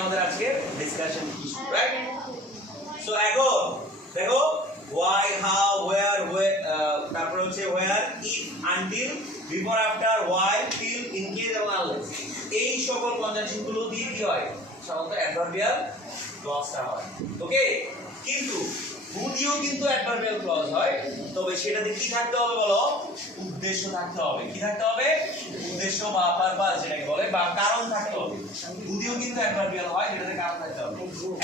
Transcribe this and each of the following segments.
আমাদের আজকের discussion issue, right? So এখন দেখো why, how, where, তারপরে হচ্ছে where, if, until, before, after, while, till, in case এবং unless এই সকল কনজাংশন গুলো দিয়ে কি হয় সাধারণত অ্যাডভার্বিয়াল ক্লজটা হয়। ওকে, কিন্তু বুদিও কিন্তু অ্যাডভার্বিয়াল ক্লজ হয়, তবে সেটাতে কি থাকতে হবে বলো? উদ্দেশ্য থাকতে হবে। কি থাকতে হবে? উদ্দেশ্য বা পারপাস যেটাকে বলে, বা কারণ থাকতে হবে। বুদিও কিন্তু অ্যাডভার্বিয়াল হয়, যেটাতে কারণ থাকতে হবে।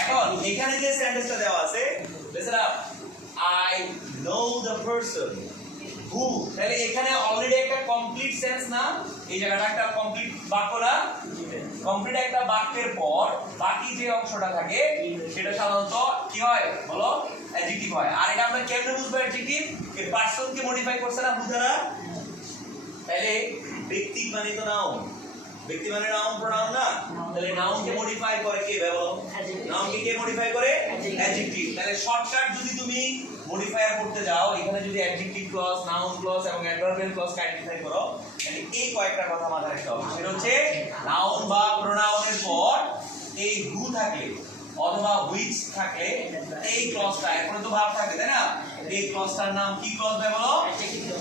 এখন এখানে যে সেন্টেন্সটা দেওয়া আছে, listen up, I know the person who, তাহলে এখানে অলরেডি একটা কমপ্লিট সেন্স না, এই জায়গাটা একটা কমপ্লিট বাক্য না? কমপ্লিট একটা বাক্যের পর বাকি যে অংশটা থাকে সেটা সাধারণত কি হয় বলো? অ্যাডজেক্টিভ হয়। আর এটা আমরা কেমনে বুঝবো অ্যাডজেক্টিভ? এই পারসন কে মডিফাই করছে না বুঝারা? তাহলে ব্যক্তি মানে তো নাউন, ব্যক্তি মানে নাউন প্রোনাউন না? তাহলে নাউন কে মডিফাই করে কে বলো? নাউন কে মডিফাই করে? অ্যাডজেক্টিভ। তাহলে শর্টকাট যদি তুমি মডিফায়ার করতে যাও, এখানে যদি অ্যাডজেক্টিভ ক্লজ, নাউন ক্লজ এবং অ্যাডভার্বিয়াল ক্লজ আইডেন্টিফাই করো, তাহলে এই কয়েকটা কথা মাথায় রাখতে হবে। সেটা হচ্ছে নাউন বা প্রোনাউনের পর এই হু থাকলে অথবা হুইচ থাকলে এই ক্লজটা, এখন তো ভাব থাকে তাই না? এই ক্লজটার নাম কি ক্লজ হবে বলো?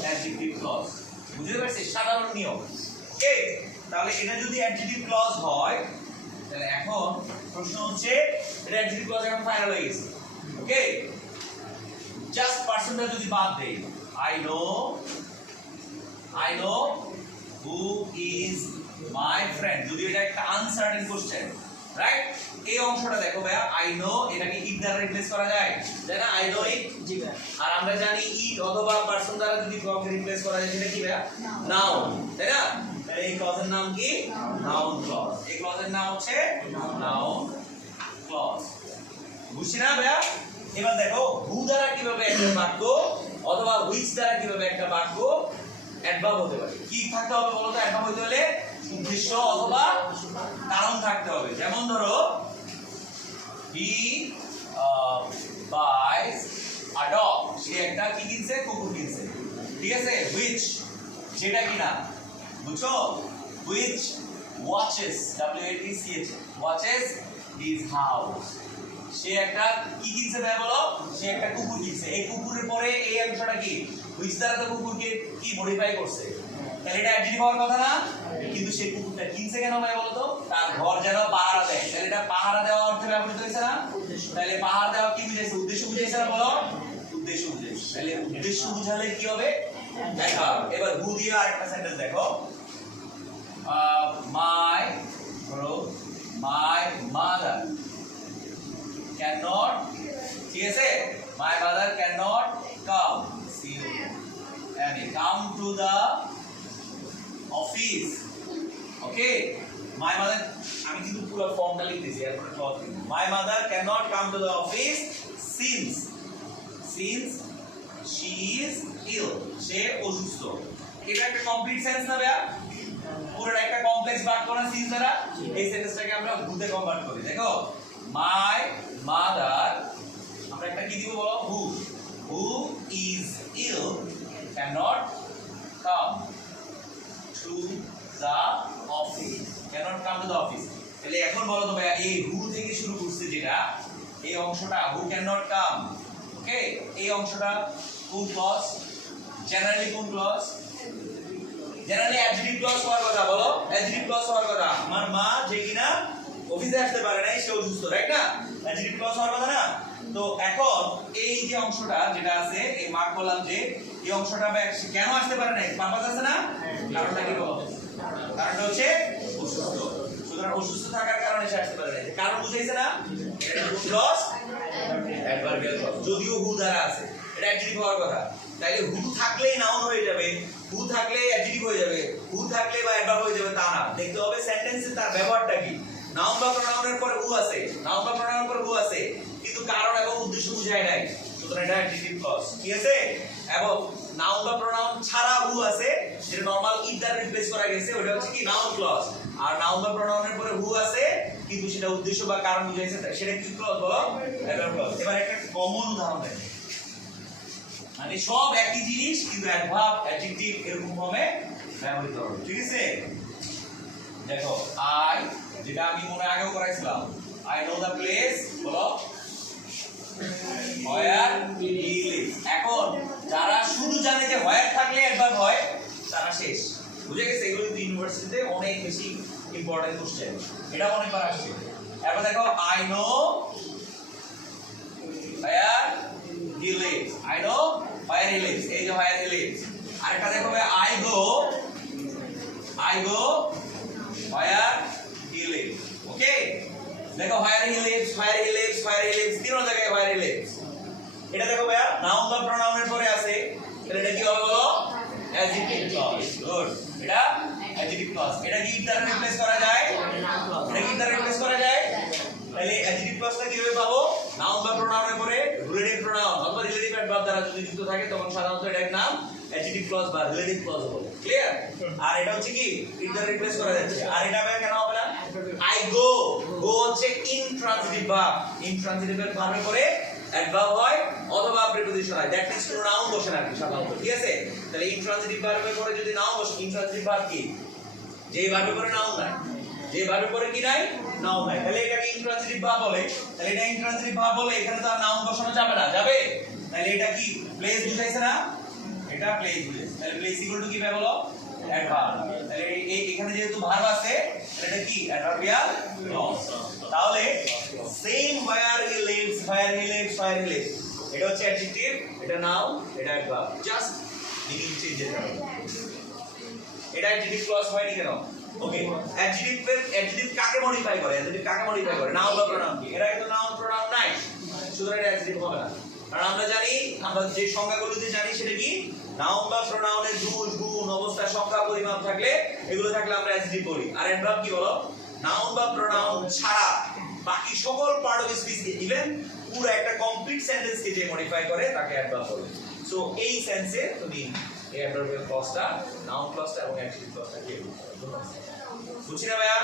Adjective clause. বুঝতে পারছিস? সাধারণ নিয়ম। ওকে, তাহলে এটা যদি অ্যাডজেক্টিভ ক্লজ হয়, তাহলে এখন প্রশ্ন হচ্ছে এটা অ্যাডজেক্টিভ ক্লজ এখন ফাইনাল হয়ে গেছে। ওকে, জাস্ট পারসনটা যদি বাদ দেই, I know who is my friend, যদি এটা একটা আনসার্টেন কোশ্চেন, রাইট? এই অংশটা দেখো ভাইয়া, I know এটাকে ইট দ্বারা রিপ্লেস করা যায়, তাই না? I know it, জি ভাই। আর আমরা জানি ইট অথবা পারসন দ্বারা যদি ভার্বকে রিপ্লেস করা যায় সেটা কি ভাইয়া? নাউন, তাই না? তাহলে এই ক্লজের নাম কি? Noun clause. এই ক্লজের নাম হচ্ছে নাউন ক্লজ। বুঝছি না ভাইয়া? এবার দেখো হু দ্বারা কিভাবে একটা বাক্য অথবা হুইচ দ্বারা কিভাবে একটা বাক্য অ্যাডভার্ব হতে পারে। কি থাকতে হবে বলো তো? অ্যাডভার্ব হতে হলে উদ্দেশ্য অথবা কারণ থাকতে হবে। যেমন ধরো হি buys a dog, সে একটা কি কিনছে? কুকুর কিনছে। ঠিক আছে? হুইচ যেটা কিনা, বুঝছো? Which watches, WATCH, watches his house, সে একটা কি কিনছে ভাই বলো? সে একটা কুকুর কিনছে। এই কুকুরের পরে এই অংশটা কি? হুইচ দ্বারা তো কুকুরকে কি মডিফাই করছে, তাহলে এটা অ্যাডজেক্টিভ হওয়ার কথা না? কিন্তু সে কুকুরটা কিনছে কেন ভাই বলো তো? তার ঘর যেন পাহারা দেয়, তাহলে এটা পাহারা দেওয়া অর্থে ব্যবহৃত হয়েছে না? তাহলে পাহারা দেওয়া কি বুঝাইছে? উদ্দেশ্য বুঝাইছে না বলো? উদ্দেশ্য বুঝাইছে। তাহলে উদ্দেশ্য বুঝালে কি হবে? দেখা। এবার হু দিয়ে আরেকটা সেন্টেন্স দেখো, মাই মাদার cannot, ঠিক আছে? My mother cannot come to the office. Okay, my mother, আমি কিন্তু পুরো ফর্মটা লিখতেছি, এরপর ক্লজ লিখব। My mother cannot come to the office since she is ill, সে অসুস্থ। এটা একটা কমপ্লিট সেন্স না ভাইয়া? পুরোটা একটা কমপ্লেক্স বাক্য না সিন্স দ্বারা? এই সেন্টেন্সটাকে আমরা হুতে কনভার্ট করি। দেখো my mother, আমরা একটা কি দিব বলো? who is ill cannot come to the office, তাহলে এখন বলো তো ভাইয়া, এই হু থেকে শুরু করছে যেটা, এই অংশটা who cannot come, ওকে, এই অংশটা কোন ক্লজ? জেনারেলি কোন ক্লজ? জেনারেলি অ্যাডজেক্টিভ ক্লজ হওয়ার কথা। বলো অ্যাডজেক্টিভ ক্লজ হওয়ার কথা। আমার মা যে কিনা অফিসে আসতে পারে নাই, সে অসুস্থ, রাইট না? অ্যাডজেক্টিভ ক্লজ হওয়ার কথা না? তো এখন এই যে অংশটা যেটা আছে, এই মার্ক বললাম যে এই অংশটা কেন আসতে পারে নাই, পারপাস আছে না? কারণটা কি বলো? কারণটা হচ্ছে অসুস্থ। সুতরাং অসুস্থ থাকার কারণে সে আসতে পারে নাই। কারণ বুঝাইছে না? এটা কোন ক্লজ? Adverbial clause. যদিও হু দ্বারা আছে, এটা অ্যাডজেক্টিভ হওয়ার কথা। তাইলে হু থাকলেই নাউন হয়ে যাবে, হু থাকলে অ্যাডজেক্টিভ হয়ে যাবে, হু থাকলে বা অ্যাডভার্ব হয়ে যাবে তা না। দেখতে হবে সেন্টেন্সে তার ব্যবহারটা কি। নাউন বা প্রোনাউনের পরে হু আছে, নাউন বা প্রোনাউনের পরে হু আছে, কিন্তু কারণ এবং উদ্দেশ্য বুঝায় নাই, সুতরাং এটা অ্যাডজেক্টিভ ক্লজ। ঠিক আছে? এবং নাউন বা প্রোনাউন ছাড়া হু আছে, যেটা নরমাল ইট দ্বারা রিপ্লেস করা গেছে, ওটা হচ্ছে কি? Noun clause. আর নাউন বা প্রোনাউনের পরে হু আছে কিন্তু সেটা উদ্দেশ্য বা কারণ বুঝাইছে, সেটা কি ক্লজ বলো? Adverb clause. এবার একটা কমন উদাহরণ দেখ, মানে সব একই জিনিস কিন্তু অ্যাডভার্ব অ্যাডজেক্টিভ এরকম ভাবে ব্যবহৃত হবে। ঠিক আছে? দেখো I যেটা আমি মনে আগেও করাইছিলাম I know the place বলো where he lives এখন যারা শুধু জানে যে where থাকলে অ্যাডভার্ব হয় তারা শেষ বুঝে গেছে এগুলো কিন্তু ইউনিভার্সিটিতে অনেক বেশি ইম্পর্টেন্ট কোশ্চেন এটা অনেকবার আসছে এবার দেখো I know where he lives I know where he lives এই যে where he lives আরেকটা দেখো I go where he lives ওকে দেখো where he lives তিন জায়গায় where he lives এটা দেখো ভাইয়া নাউন বা প্রোনাউনের পরে আছে তাহলে এটা কি হবে বলো অ্যাডজেক্টিভ ক্লজ গুড এটা অ্যাডজেক্টিভ ক্লজ এটা কি দ্বারা রিপ্লেস করা যায় তাহলে অ্যাডজেক্টিভ ক্লজটা কিভাবে পাবো নাউন বা প্রোনাউনের পরে রিলেটিভ প্রোনাউন অথবা রিলেটিভ অ্যাডভার্ব দ্বারা যদি যুক্ত থাকে তখন সাধারণত এটার নাম অ্যাডজেক্টিভ ক্লজ বা রিলেটিভ ক্লজ বলে ক্লিয়ার আর এটা হচ্ছে কি ইট দ্বারা রিপ্লেস করা যাচ্ছে আর এটা ভাই কেন হবে না আই গো হচ্ছে ইনট্রান্সিটিভ ভার্বের পরে অ্যাডভার্ব হয় অথবা প্রিপোজিশন হয় দ্যাট মিন্স কোনো নাউন বসে না সাধারণত ঠিক আছে তাহলে ইনট্রান্সিটিভ ভার্বের পরে যদি নাউন বসে ইনট্রান্সিটিভ ভার্ব কি যেই ভার্বের পরে নাউন নাই যেই ভার্বের পরে কি নাই নাউন নাই তাহলে এটাকে ইনট্রান্সিটিভ ভার্ব বলে তাহলে এটা ইনট্রান্সিটিভ ভার্ব বলে এখানে তো আর নাউন বসানো যাবে না যাবে তাহলে এটা কি প্লেস বুঝাইছে না এটা প্লেস বুঝাইছে তাহলে প্লেস ইকুয়াল টু কি পাবে বলো অ্যাডভার্ব তাহলে এখানে যেহেতু ভার্ব আছে এটা কি অ্যাডভার্বিয়াল ক্লজ তাহলে সেম where he lives এটা হচ্ছে অ্যাডজেক্টিভ এটা নাউন এটা অ্যাডভার্ব জাস্ট মিনিং চেঞ্জের কারণে এটা অ্যাডজেক্টিভ ক্লজ হয়নি কেন ওকে অ্যাডজেক্টিভ কাকে মডিফাই করে নাউন বা প্রোনাউন কি এটা কিন্তু নাউন প্রোনাউন নাই সুতরাং এটা অ্যাডজেক্টিভ হবে না কারণ আমরা জানি আমরা যে সংজ্ঞাগুলোতে জানি সেটা কি নাউন বা প্রোনাউনের দোষ গুণ অবস্থা সংখ্যা পরিমাপ থাকলে এগুলো থাকলে আমরা অ্যাডজেক্টিভ বলি আর অ্যাডভার্ব কি বলো নাউন বা প্রোনাউন ছাড়া বাকি সকল পার্ট অফ স্পিচ ইভেন পুরো একটা কমপ্লিট সেন্টেন্স কে যে মডিফাই করে তাকে অ্যাডভার্ব বলে সো এই সেন্সে তুমি এই অ্যাডভার্বিয়াল ক্লজটা নাউন ক্লজটা এবং অ্যাডজেক্টিভ ক্লজটা দিয়ে বুঝছি না ভাইয়া